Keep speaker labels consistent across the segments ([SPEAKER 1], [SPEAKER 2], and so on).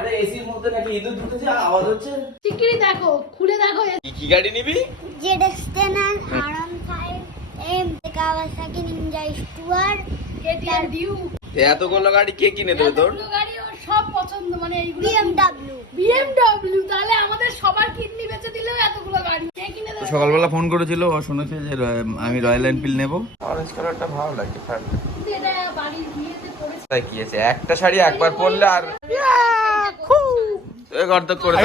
[SPEAKER 1] আরে এসির মধ্যে নাকি ইঁদুর ঢুকেছে আওয়াজ হচ্ছে।
[SPEAKER 2] শিগগিরই দেখো খুলে দেখো।
[SPEAKER 1] কি কি গাড়ি নিবি?
[SPEAKER 3] Z এক্সটেনার R one five M Kawasaki Ninja স্টুয়ার
[SPEAKER 2] KTM Duke
[SPEAKER 1] এতগুলো গাড়ি কে কিনে দেবে তোর?
[SPEAKER 2] গাড়ি ওর সব পছন্দ মানে এইগুলো
[SPEAKER 3] বিএমডব্লিউ
[SPEAKER 2] বিএমডব্লিউ তাহলে আমাদের সবার কিডনি বেচে দিলেও এতগুলো গাড়ি। কে কিনে দেবে?
[SPEAKER 1] সকালবেলা ফোন করেছিল ও শুনেছে যে আমি রয়্যাল এনফিল্ড নেব। অরেঞ্জ কালারটা ভালো লাগে
[SPEAKER 2] কিন্তু এটা বাড়ির বিয়েতে
[SPEAKER 1] কি আছে একটা শাড়ি একবার পরলে আর গর্ত করে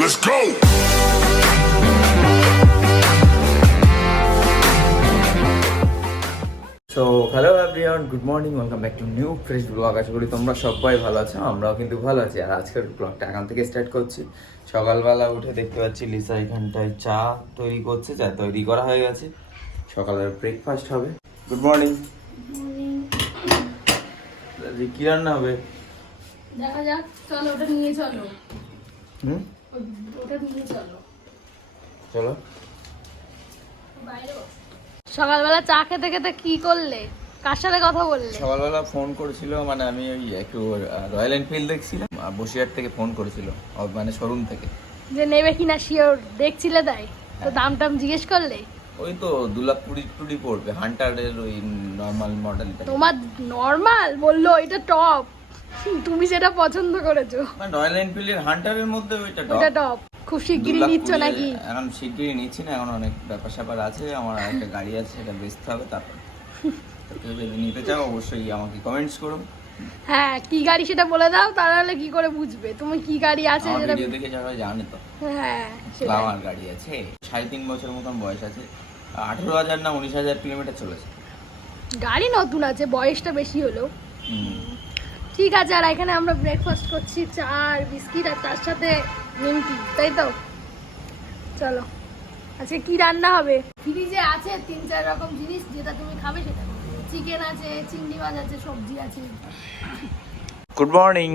[SPEAKER 4] Let's go.
[SPEAKER 1] So hello everyone good morning welcome back to new fresh vlog আশা করি তোমরা সবাই ভালো আছো আমরাও কিন্তু ভালো আছি। আর আজকের ব্লগটা এখান থেকে স্টার্ট করছি। সকালবেলা উঠে দেখতে পাচ্ছি লিসা এখানটায় চা তৈরি করছে চা তৈরি করা হয়ে গেছে। সকালের ব্রেকফাস্ট হবে। গুড মর্নিং কি রান্না হবে?
[SPEAKER 2] দেখা যাক চলো ওটা নিয়ে চলো।
[SPEAKER 1] হুম?
[SPEAKER 2] ওটা নিয়ে চলো।
[SPEAKER 1] চলো।
[SPEAKER 2] সকালবেলা চা খেতে খেতে কি করলে? কার সাথে কথা বললে?
[SPEAKER 1] সকালবেলা ফোন করেছিল মানে আমি ওই একটু রয়্যাল এনফিল্ড দেখছিলাম আর বসিরহাট থেকে ফোন করেছিল মানে শোরুম থেকে।
[SPEAKER 2] যে নেবে কিনা শিওর দেখছিলে তাই? তো দাম টাম জিজ্ঞেস করলে?
[SPEAKER 1] ওই তো দু লাখ কুড়ি টুড়ি পড়বে হান্টারের ওই নর্মাল মডেলটা
[SPEAKER 2] তোমার নর্মাল বলল এটা টপ তুমি সেটা পছন্দ করেছ।
[SPEAKER 1] মানে রয়্যাল এনফিল্ডের হান্টারের মধ্যে ওইটা top।
[SPEAKER 2] ওটা টপ খুব শিগগিরই নিচ্ছ নাকি?
[SPEAKER 1] এখন শিগগিরই নিচ্ছি না এখন অনেক ব্যাপার স্যাপার আছে আমার একটা গাড়ি আছে সেটা বেচতে হবে তারপর। তো কেউ যদি নিতে চাও অবশ্যই আমাকে কমেন্টস করো
[SPEAKER 2] হ্যাঁ কি গাড়ি সেটা বলে দাও তাহলে কি করে বুঝবে? তুমি কি গাড়ি আছে সেটা
[SPEAKER 1] ভিডিও দেখে যারা জানে তো।
[SPEAKER 2] হ্যাঁ
[SPEAKER 1] আমার গাড়ি আছে সাড়ে তিন বছর মতন বয়স আছে আঠেরো হাজার না উনিশ হাজার কিলোমিটার চলেছে।
[SPEAKER 2] গাড়ি নতুন আছে বয়সটা বেশি হলো। ঠিক আছে আর এখানে আমরা ব্রেকফাস্ট করছি চা আর বিস্কিট আর তার সাথে নিমকি তাই তো? চলো আজকে কি রান্না হবে? ফ্রিজে আছে তিন চার রকম জিনিস যেটা তুমি খাবে সেটা। চিকেন আছে চিংড়ি মাছ আছে সবজি আছে।
[SPEAKER 1] গুড মর্নিং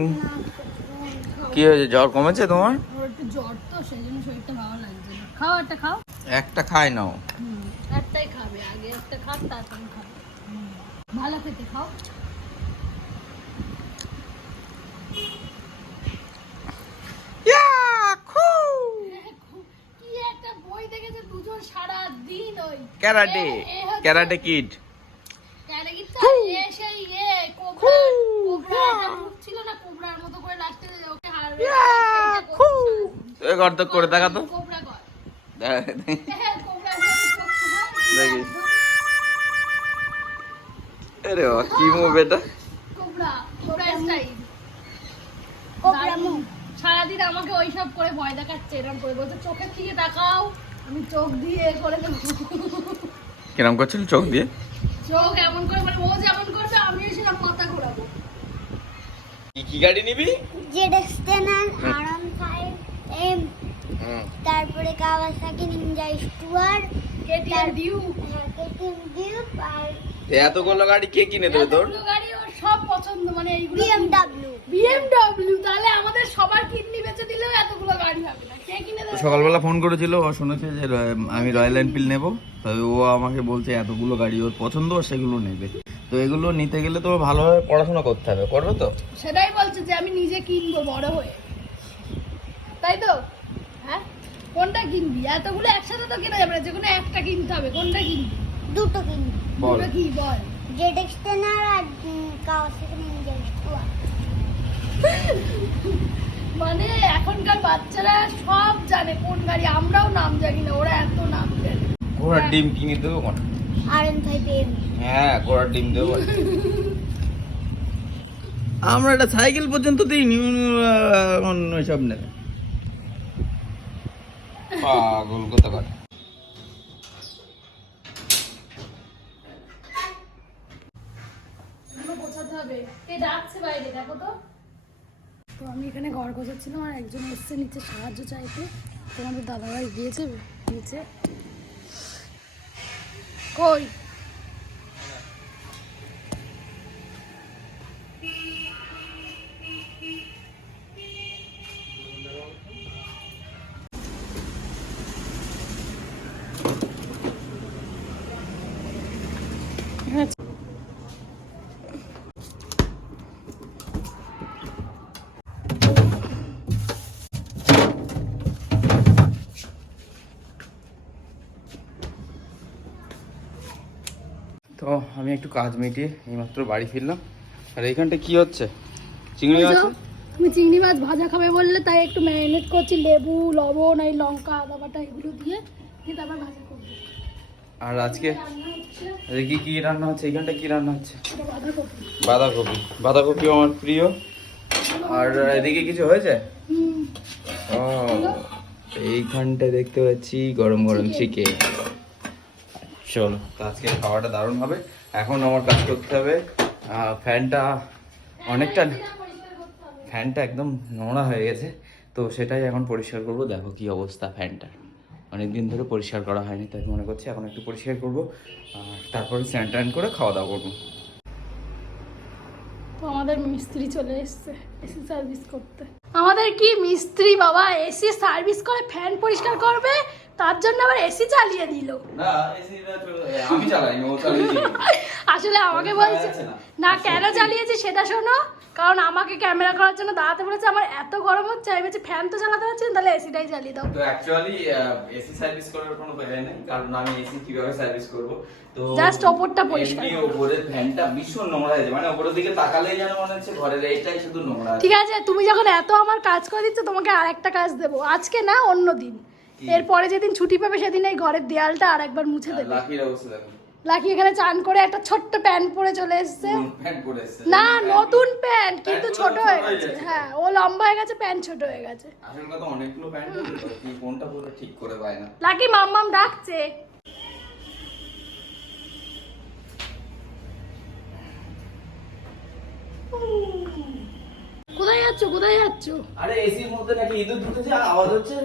[SPEAKER 1] কি হয়েছে? জ্বর কমেছে তোমার?
[SPEAKER 2] একটু জ্বর তো সেই জন্য শরীরটা ভালো লাগছে না। খাও একটা খাও।
[SPEAKER 1] একটা খাই নাও।
[SPEAKER 2] একটাই খাবে আগে একটা খাও তারপর খাবে। হুম, ভালো খেতে খাও।
[SPEAKER 1] Karate karate kid.
[SPEAKER 2] ক্যারাটে কি তো? এ সেই এ, কোবরা, কোবরা একটা group ছিল না, কোবরার মতো করে
[SPEAKER 1] দেখা তো। দেখা-
[SPEAKER 2] হ্যাঁ।
[SPEAKER 1] দেখি। আরে কি মুভ এটা?
[SPEAKER 2] Cobra, cobra style।
[SPEAKER 3] কোবরা
[SPEAKER 2] দারুণ। সারাদিন আমাকে ওইসব করে ভয় দেখাচ্ছে এরকম করে বলছে চোখের দিকে তাকাও আমি চোখ দিয়ে এ করে দেবো।
[SPEAKER 1] কিরম করছিল? চোখ দিয়ে?
[SPEAKER 2] চোখ এমন করে মানে ও যেমন করবে আমিও সেরকম মাথা ঘোরাবো।
[SPEAKER 1] কি কি গাড়ি নিবি?
[SPEAKER 3] জেড এক্সটেনার এম। তারপরে কাওয়াসাকি নিনজা স্টুয়ার
[SPEAKER 2] কেটিএম ডিউ।
[SPEAKER 3] কেটিএম ডিউ আর
[SPEAKER 1] এতগুলো গাড়ি কে কিনে দেবে তোর?
[SPEAKER 2] গাড়ি ওর সব পছন্দ মানে এইগুলো
[SPEAKER 3] বিএমডব্লিউ।
[SPEAKER 2] বিএমডব্লিউ তাহলে আমাদের সবার কিডনি বেচে দিলেও এতগুলো গাড়ি হবে না। কে কিনে দেবে?
[SPEAKER 1] সকালবেলা ফোন করেছিল ও শুনেছে যে রয়- আমি রয়্যাল এনফিল্ড নেব। তবে ও আমাকে বলছে এতগুলো গাড়ি ওর পছন্দ ও সেগুলো নেবে। তো এগুলো নিতে গেলে তো ভালোভাবে পড়াশোনা করতে হবে করবে তো?
[SPEAKER 2] সেটাই বলছে যে আমি নিজে কিনবো বড় হয়ে। তাই তো? হ্যাঁ? কোনটা কিনবি? এতগুলো একসাথে তো কেনা যাবে না যে কোনো একটা কিনতে হবে। কোনটা কিনবি?
[SPEAKER 3] দুটো কিনবি।
[SPEAKER 1] বল।
[SPEAKER 2] দুটো কি বল?
[SPEAKER 3] জেড এক্সটেনার আর উম, কাওয়াসাকি নিনজা
[SPEAKER 2] মানে এখনকার বাচ্চারা সব জানে কোন গাড়ি আমরাও নাম জানি না ওরা এত নাম জানে।
[SPEAKER 1] ঘোড়ার ডিম কিনে দেবো কোন
[SPEAKER 3] আর এন ফাইভ এম
[SPEAKER 1] হ্যাঁ ঘোড়ার ডিম দেবো আমরা একটা সাইকেল পর্যন্ত দিইনি এখন ওইসব নেবে। পাগল কথা
[SPEAKER 2] এগুলো কে ডাকছে বাইরে দেখো তো। তো আমি এখানে ঘর গোছাচ্ছিলাম আর একজন এসছে নিচে সাহায্য চাইতে। তোমাদের দাদাভাই গিয়েছে নিচে। কই?
[SPEAKER 1] কাজ মিটিয়ে এইমাত্র বাড়ি ফিরলাম। আর এইখানটা কি হচ্ছে? চিংড়ি মাছ
[SPEAKER 2] তুমি চিংড়ি মাছ ভাজা খাবে বললে তাই একটু ম্যারিনেট করছি লেবু লবণ এই লঙ্কা আদা বাটা এগুলো দিয়ে দিয়ে তারপর ভাজা করব।
[SPEAKER 1] আর আজকে কি কি রান্না হচ্ছে? এইখানটা কি রান্না হচ্ছে?
[SPEAKER 2] বাঁধাকপি।
[SPEAKER 1] বাঁধাকপি। আমার প্রিয়। আর এদিকে কিছু হয়েছে? ও এইখানটা দেখতে পাচ্ছি গরম গরম চিকেন চলো আজকে খাওয়াটা দারুণ হবে। এখন আমার কাজ করতে হবে। ফ্যানটা অনেকটা ফ্যানটা একদম নোংরা হয়ে গেছে। তো সেটাই এখন পরিষ্কার করব। দেখো কি অবস্থা ফ্যানটার। অনেকদিন ধরে পরিষ্কার করা হয়নি, তাই মনে করছি এখন একটু পরিষ্কার করব। আর তারপরে স্নান টান করে খাওয়া দাওয়া করব।
[SPEAKER 2] তো আমাদের মিস্ত্রি চলে এসছে এসি সার্ভিস করতে। আমাদের কি মিস্ত্রি বাবা এসি সার্ভিস করে ফ্যান পরিষ্কার করবে? তার জন্য আবার এসি চালিয়ে দিল
[SPEAKER 1] না আমি চালাইনি ও চালিয়েছি
[SPEAKER 2] আসলে আমাকে বলছে
[SPEAKER 1] না।
[SPEAKER 2] কেন চালিয়েছি সেটা শোনো কারণ আমাকে ক্যামেরা করার জন্য দাঁড়াতে বলেছে আমার এত গরম হচ্ছে আমি বলছি ফ্যান তো চালাতে পারছি না, তাহলে এসিটাই চালিয়ে দাও
[SPEAKER 1] তো অ্যাকচুয়ালি এসি সার্ভিস করার কোনো ব্যাপার নেই কারণ আমি এসি কীভাবে সার্ভিস করব তো
[SPEAKER 2] Just ওপরটা পরিষ্কার
[SPEAKER 1] এমনি
[SPEAKER 2] করো।
[SPEAKER 1] ওপরের ফ্যানটা ভীষণ নোংরা হয়েছে মানে ওপরের দিকে তাকালেই যেন মনে হচ্ছে ঘরের শুধু নোংরা
[SPEAKER 2] ঠিক আছে তুমি যখন এত আমার কাজ করে দিচ্ছ তোমাকে আর একটা কাজ দেবো আজকে না অন্য দিন? এরপরে যেদিন ছুটি পাবে সেদিন এই ঘরের দেয়ালটা আর একবার মুছে দেবে।
[SPEAKER 1] লাকির
[SPEAKER 2] লাকি এখানে চান করে একটা ছোট্ট প্যান্ট পরে চলে এসছে। না নতুন প্যান্ট কিন্তু ছোট হয়ে গেছে। হ্যাঁ ও লম্বা হয়ে গেছে প্যান্ট ছোট হয়ে গেছে।
[SPEAKER 1] আসল কথা অনেকগুলো প্যান্ট কি কোনটা পুরো ঠিক করে পায় না।
[SPEAKER 2] লাকি মাম্মাম ডাকছে। কোথায় যাচ্ছ? কোথায় যাচ্ছ?
[SPEAKER 1] আরে এসির মধ্যে নাকি ইঁদুর ঢুকেছে আর আওয়াজ হচ্ছে?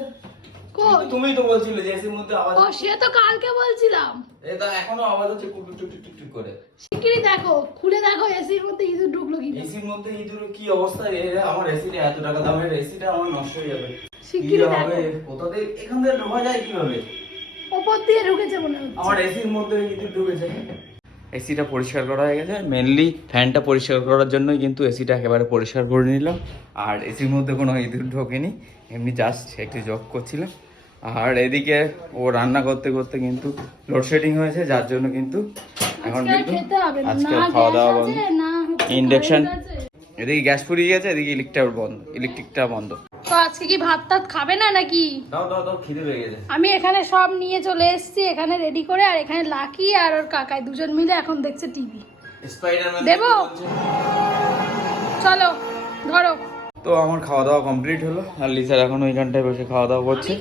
[SPEAKER 1] তুমিই তো বলছিলে যে এসির মধ্যে আওয়াজ
[SPEAKER 2] ও সে তো কালকে বলছিলাম।
[SPEAKER 1] এই তো এখনও আওয়াজ হচ্ছে টুক টুক টুক টুক করে।
[SPEAKER 2] শিগগিরই দেখো খুলে দেখো এসির মধ্যে ইঁদুর ঢুকলো কি
[SPEAKER 1] এসির মধ্যে ইঁদুর কি অবস্থা রে? আমার এসিটা এত টাকা দামের এসিটা আমার নষ্ট হয়ে যাবে।
[SPEAKER 2] শিগগিরই দেখো।
[SPEAKER 1] কোথা থেকে এখান থেকে ঢোকা যায় কীভাবে?
[SPEAKER 2] ওপর দিয়ে ঢুকেছে মনে হচ্ছে।
[SPEAKER 1] আমার এসির মধ্যে ইঁদুর ঢুকেছে। এসিটা পরিষ্কার করা হয়ে গেছে। মেনলি ফ্যানটা পরিষ্কার করার জন্যই কিন্তু এসিটা একেবারে পরিষ্কার করে নিলাম আর এসির মধ্যে কোনো ইঁদুর ঢোকেনি। এমনি জাস্ট একটু জব করছিলাম। আর এদিকে ও রান্না করতে করতে কিন্তু লোডশেডিং হয়েছে যার জন্য কিন্তু এখন কিন্তু আজকে খাওয়া দাওয়া বন্ধ। ইন্ডাকশন এদিকে গ্যাস ফুরিয়ে গেছে এদিকে ইলেকট্রিক বন্ধ ইলেকট্রিকটা বন্ধ।
[SPEAKER 2] তো আজকে কি ভাত টাত খাবে না নাকি?
[SPEAKER 1] দাও দাও দাও খিদে লেগে গেছে।
[SPEAKER 2] আমি এখানে সব নিয়ে চলে এসেছি এখানে রেডি করে আর এখানে লাকি আর ওর কাকাই দুজন মিলে এখন দেখছে টিভি
[SPEAKER 1] স্পাইডারম্যান
[SPEAKER 2] দেবো? চলো ধরো।
[SPEAKER 1] তো আমার খাওয়া দাওয়া কমপ্লিট হলো। আর লিসার এখন ওইখানটায় বসে খাওয়া দাওয়া করছে।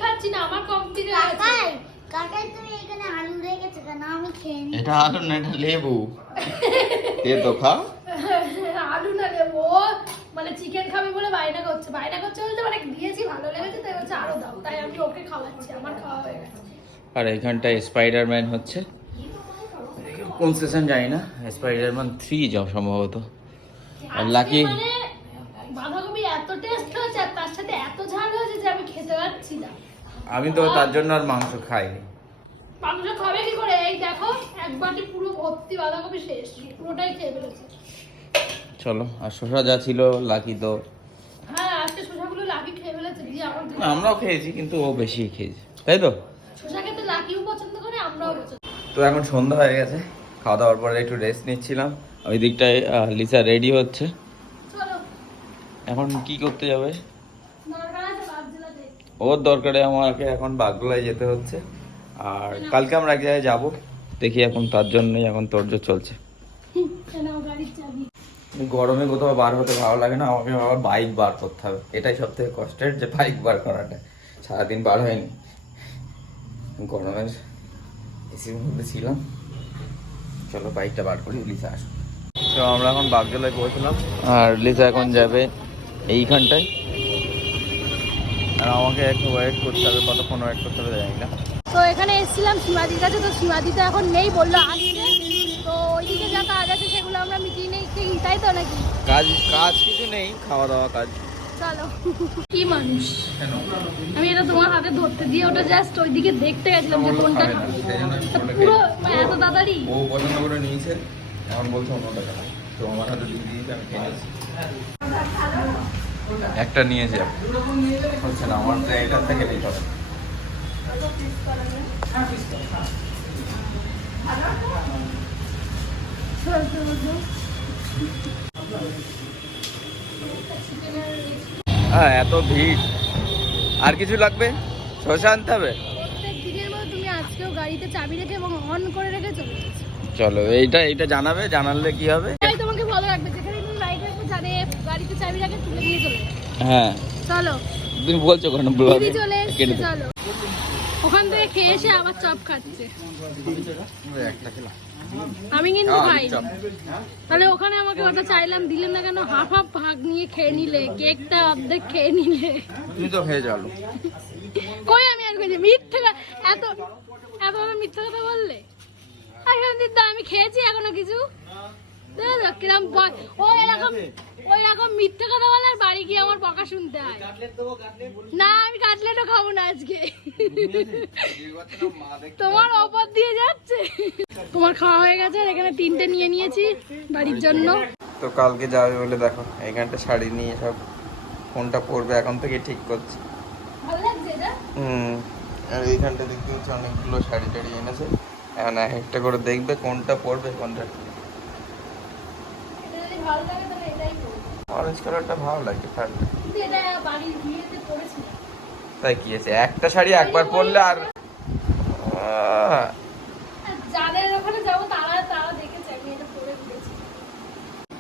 [SPEAKER 1] এটা আলু না এটা লেবু। তে তো খা।
[SPEAKER 2] আলু না ও মানে চিকেন খাবে বলে বায়না করছে। বায়না করছে বলতে মানে দিয়েছি ভালো লেগেছে তাই বলছে আরও দাও। তাই আমি ওকে খাওয়াচ্ছি আমার খাওয়া হয়ে গেছে।
[SPEAKER 1] আর এইখানটায় স্পাইডারম্যান হচ্ছে। কোন সেশন জানি না স্পাইডারম্যান থ্রি যাও সম্ভবত। আর লাকি
[SPEAKER 2] মানে এত টেস্ট হয়েছে আর তার সাথে এত ঝাল হয়েছে যে আমি খেতে পারছি না।
[SPEAKER 1] আমি তো তার জন্য আর মাংস খাইনি।
[SPEAKER 2] মাংস খাবে কি করে? এই দেখো এক বাটি পুরো ভর্তি বাঁধাকপি শেষ। পুরোটাই খেয়ে ফেলেছে।
[SPEAKER 1] চলো আর শসা যা ছিল লাকি তো।
[SPEAKER 2] হ্যাঁ আজকে শসাগুলো লাকি খেয়ে ফেলেছে দিয়ে আমার
[SPEAKER 1] না, আমরাও খেয়েছি কিন্তু ও বেশি খেয়েছে। তাই তো?
[SPEAKER 2] শসা খেতে লাকিও পছন্দ করে আমরাও পছন্দ
[SPEAKER 1] তো এখন সন্ধ্যা হয়ে গেছে খাওয়া দাওয়ার পরে একটু রেস্ট নিচ্ছিলাম। ওই দিকটায় লিসা রেডি হচ্ছে। এখন কি করতে যাবে? ওর দরকারে আমাকে এখন বাগদোলায় যেতে হচ্ছে। আর কালকে আমরা এক জায়গায় যাব। দেখি এখন তার জন্যই এখন তোরজোর চলছে। গরমে কোথাও বার হতে ভালো লাগে না আমাকে আবার বাইক বার করতে হবে। এটাই সব থেকে কষ্টের যে বাইক বার করাটা। সারাদিন বার হয়নি। গরমের এসির মধ্যে ছিলাম। চলো বাইকটা বার করি লিসা আসো তো আমরা এখন বাগজলায় পৌঁছলাম। আর লিসা এখন যাবে এইখানটায়। আর আমাকে একটু ওয়েট করতে হবে কতক্ষণ ওয়েট করতে হবে জানি না।
[SPEAKER 2] তো এখানে এসেছিলাম সীমাদির কাছে তো সীমাদি তো এখন নেই বলল আসছে তো ওইদিকে যা কাজ আছে সেগুলো আমরা মিটিয়ে নেই তাই তো নাকি?
[SPEAKER 1] কাজ কাজ কিছু নেই খাওয়া দাওয়া কাজ।
[SPEAKER 2] চলো। কি মানুষ? আমি এটা তোমার হাতে ধরতে দিয়ে ওটা জাস্ট ওইদিকে দেখতে গেছিলাম যে কোনটা পুরো মানে এত তাড়াতাড়ি?
[SPEAKER 1] ও পছন্দ করে নিয়েছে এখন বলছে অন্যটা কেন তো আমার হাতে দিয়ে দিয়েছে আমি কিনেছি একটা নিয়ে আপনি। হচ্ছে না আমার এটার থেকে হবে হ্যাঁ এত ভিড়। আর কিছু লাগবে? শসা আনতে হবে?
[SPEAKER 2] গাড়িতে চাবি রেখে এবং অন করে রেখে চলে
[SPEAKER 1] চলো এইটা এইটা জানাবে জানালে কি হবে
[SPEAKER 2] তাই তোমাকে ভালো লাগবে যেখানে বাইক গাড়িতে চাবি রাখে তুলে নিয়ে চলে
[SPEAKER 1] হ্যাঁ।
[SPEAKER 2] চলো।
[SPEAKER 1] তুমি বলছো কোনো ব্লগে
[SPEAKER 2] চলে ওখান থেকে খেয়ে এসে আবার চপ খাচ্ছে। আমি কিন্তু
[SPEAKER 1] হ্যাঁ,
[SPEAKER 2] খাই তাহলে ওখানে আমাকে ওটা চাইলাম দিলেন না কেন? হাফ হাফ ভাগ নিয়ে খেয়ে নিলে কেকটা অর্ধেক খেয়ে নিলে।
[SPEAKER 1] তুমি তো খেয়ে চলো
[SPEAKER 2] কই আমি আর কই মিথ্যে এত এত মিথ্যে কথা বললে? আর আমি খেয়েছি এখনও কিছু? কিরম ব- ও এরকম ওই রকম মিথ্যে কথা বলে আর বাড়ি গিয়ে আমার বকা শুনতে হয়। না আমি কাটলেটও খাব না আজকে। তোমার অপর দিয়ে যাচ্ছে। তোমার খাওয়া হয়ে গেছে আর এখানে তিনটে নিয়ে নিয়েছি বাড়ির জন্য।
[SPEAKER 1] তো কালকে যাবে বলে দেখো এইখানটা শাড়ি নিয়ে সব কোনটা পরবে এখন থেকে ঠিক করছি। হুম আর এইখানটা দেখতে হচ্ছে অনেকগুলো শাড়ি টাড়ি এনেছে। এখন এক একটা করে দেখবে কোনটা পরবে কোনটা
[SPEAKER 2] ভালো লাগে তাহলে এটাই
[SPEAKER 1] অরেঞ্জ কালারটা ভালো লাগে শাড়িটা
[SPEAKER 2] কিন্তু এটা বাড়ির বিয়েতে পরেছি।
[SPEAKER 1] তাই কি আছে একটা শাড়ি একবার পরলে আর আহ,
[SPEAKER 2] যাদের ওখানে যাব তারা তারা দেখেছে আমি এটা পরে ঘুরেছি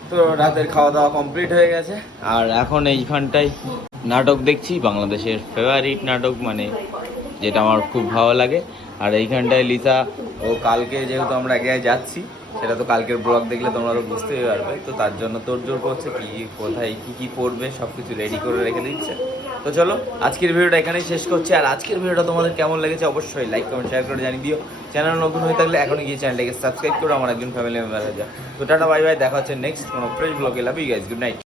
[SPEAKER 1] তো রাতের খাওয়া দাওয়া কমপ্লিট হয়ে গেছে। আর এখন এইখানটায় নাটক দেখছি বাংলাদেশের ফেভারিট নাটক মানে যেটা আমার খুব ভালো লাগে। আর এইখানটায় লিসা ও কালকে যেহেতু আমরা এক জায়গায় যাচ্ছি সেটা তো কালকের ব্লগ দেখলে তোমরা তো বুঝতেই পারবে। তো তার জন্য তোর জোর করছে কি, কোথায়, কি কি পড়বে সব কিছু রেডি করে রেখে দিচ্ছে। তো চলো, আজকের ভিডিওটা এখানেই শেষ করছি। আর আজকের ভিডিওটা তোমাদের কেমন লেগেছে অবশ্যই লাইক কমেন্ট শেয়ার করে জানিয়ে দিও। চ্যানেল নতুন হয়ে থাকলে এখন গিয়ে চ্যানেলটাকে সাবস্ক্রাইব করে আমার একজন ফ্যামিলি মেম্বার হয়ে যাও। তো টাটা বাই বাই দেখা হচ্ছে নেক্সট কোনো ফ্রেশ ব্লগে love you guys good night